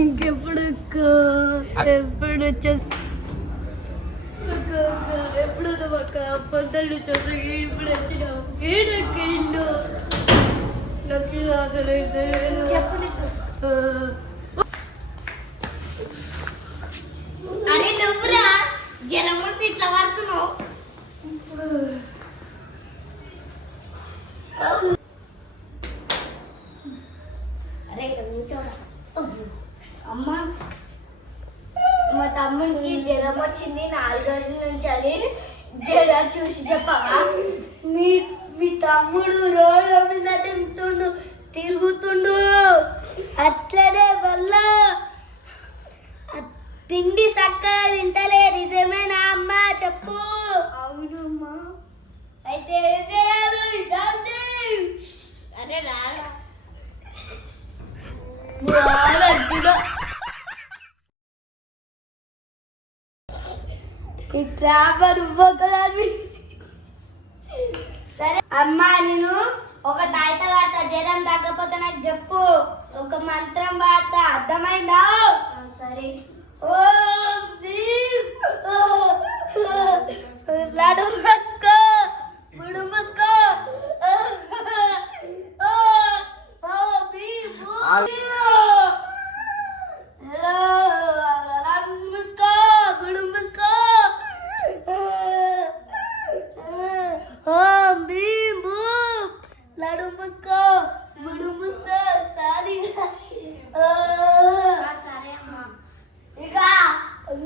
ఇంకెప్పుడు ఎప్పుడు వచ్చేసి ఎప్పుడు అక్క పొద్దున్న చూసి ఇప్పుడు వచ్చినావు నాకు ఇల్లు నాకు అసలైతే అరే నువ్వురా జనం ఇట్లా పడుతున్నావు అరే అమ్మ మా తమ్ముడికి జ్వరం వచ్చింది 4 రోజుల నుంచి అది జ్వరం చూసి చెప్పవా మీ తమ్ముడు రోడ్డు మీద తిరుగుతుండు అట్లనే వల్ల తిండి చక్కగా తింటలే నిజమేనా అమ్మ చెప్పు అవునమ్మా అయితే ఏం చేయాలి అరే రారా సరే అమ్మా నేను ఒక తాయిత వాడతా జ్వరం తగ్గపోతే నాకు చెప్పు ఒక మంత్రం వాడతా అర్థమైందా సరే ఓ లాడు మస్కో గుడు మస్కో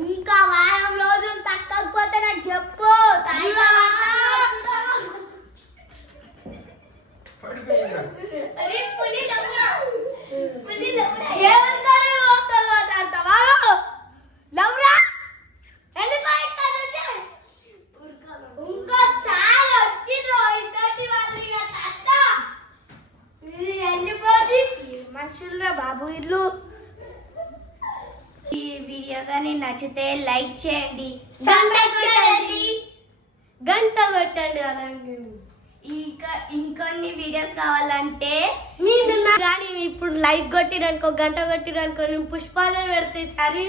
ఇంకా వారం రోజులు తగ్గకపోతే నాకు చెప్పు మనుషులరా బాబు ఇల్లు ఈ వీడియో కానీ నచ్చితే లైక్ చేయండి గంట కొట్టండి అలాగే ఇంకొన్ని వీడియోస్ కావాలంటే కానీ ఇప్పుడు లైక్ కొట్టిరనుకో గంట కొట్టిరనుకో నేను పుష్పాలే పెడతాయి సరే